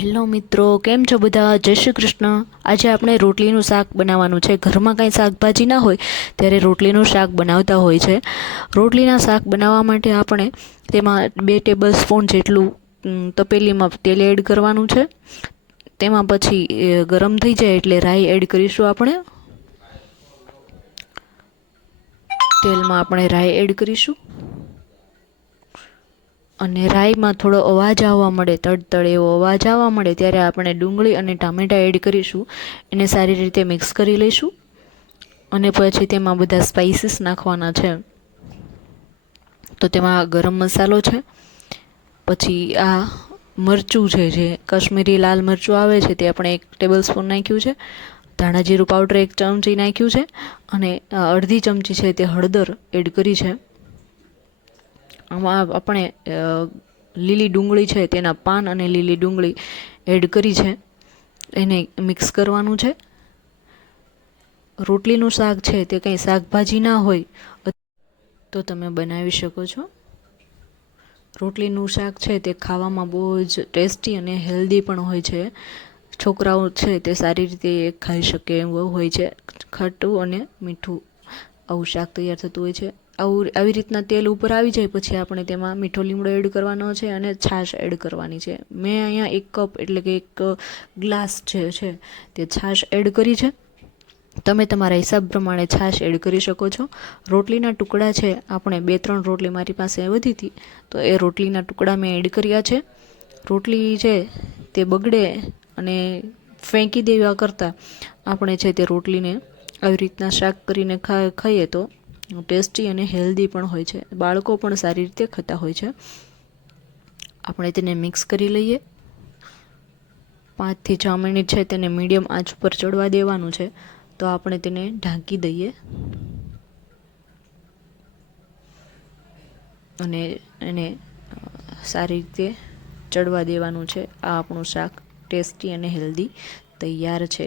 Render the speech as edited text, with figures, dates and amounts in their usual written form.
Hello મિત્રો, કેમ છો બધા? જય શ્રી કૃષ્ણ. આજે આપણે રોટલીનું શાક બનાવવાનું છે. ઘરમાં કાંઈ શાકભાજી ના હોય ત્યારે રોટલીનું શાક બનાવતા હોય છે. રોટલીના શાક બનાવવા માટે આપણે તેમાં 2 ટેબલ સ્પૂન જેટલું તપેલીમાં તેલ એડ કરવાનું છે. તેમાં પછી ગરમ થઈ જાય એટલે રાઈ એડ કરીશું. તેલમાં આપણે રાઈ એડ કરીશું અને રાઈમાં થોડો અવાજ આવવા મળે, તડતડ એવો અવાજ આવવા મળે ત્યારે આપણે ડુંગળી અને ટામેટાં એડ કરીશું. એને સારી રીતે મિક્સ કરી લઈશું અને પછી તેમાં બધા સ્પાઇસીસ નાખવાના છે. તો તેમાં ગરમ મસાલો છે, પછી આ મરચું છે, જે કાશ્મીરી લાલ મરચું આવે છે તે આપણે 1 ટેબલ સ્પૂન નાખ્યું છે. ધાણા જીરું પાવડર 1 ચમચી નાખ્યું છે અને અડધી ચમચી છે તે હળદર એડ કરી છે. આમાં આપણે લીલી ડુંગળી છે તેના પાન અને લીલી ડુંગળી એડ કરી છે. એને મિક્સ કરવાનું છે. રોટલીનું શાક છે તે કંઈ શાકભાજી ના હોય તો તમે બનાવી શકો છો. રોટલીનું શાક છે તે ખાવામાં બહુ જ ટેસ્ટી અને હેલ્ધી પણ હોય છે. છોકરાઓ છે તે સારી રીતે ખાઈ શકે એવું હોય છે. ખાટું અને મીઠું આવું શાક તૈયાર થતું હોય છે. આવી રીતના તેલ ઉપર આવી જાય પછી આપણે તેમાં મીઠો લીમડો એડ કરવાનો છે અને છાશ એડ કરવાની છે. મેં અહીંયા 1 કપ એટલે કે 1 ગ્લાસ જે છે તે છાશ એડ કરી છે. તમે તમારા હિસાબ પ્રમાણે છાશ એડ કરી શકો છો. રોટલીના ટુકડા છે, આપણે 2-3 રોટલી મારી પાસે વધી હતી તો એ રોટલીના ટુકડા મેં એડ કર્યા છે. રોટલી છે તે બગડે અને ફેંકી દેવા કરતાં આપણે છે તે રોટલીને આવી રીતના શાક કરીને ખાઈએ તો ટેસ્ટી અને હેલ્ધી પણ હોય છે. બાળકો પણ સારી રીતે ખાતા હોય છે. આપણે તેને મિક્સ કરી લઈએ. 5 થી 6 મિનિટ છે તેને મીડિયમ આંચ પર ચડવા દેવાનું છે. તો આપણે તેને ઢાંકી દઈએ અને એને સારી રીતે ચડવા દેવાનું છે. આ આપણું શાક ટેસ્ટી અને હેલ્ધી તૈયાર છે.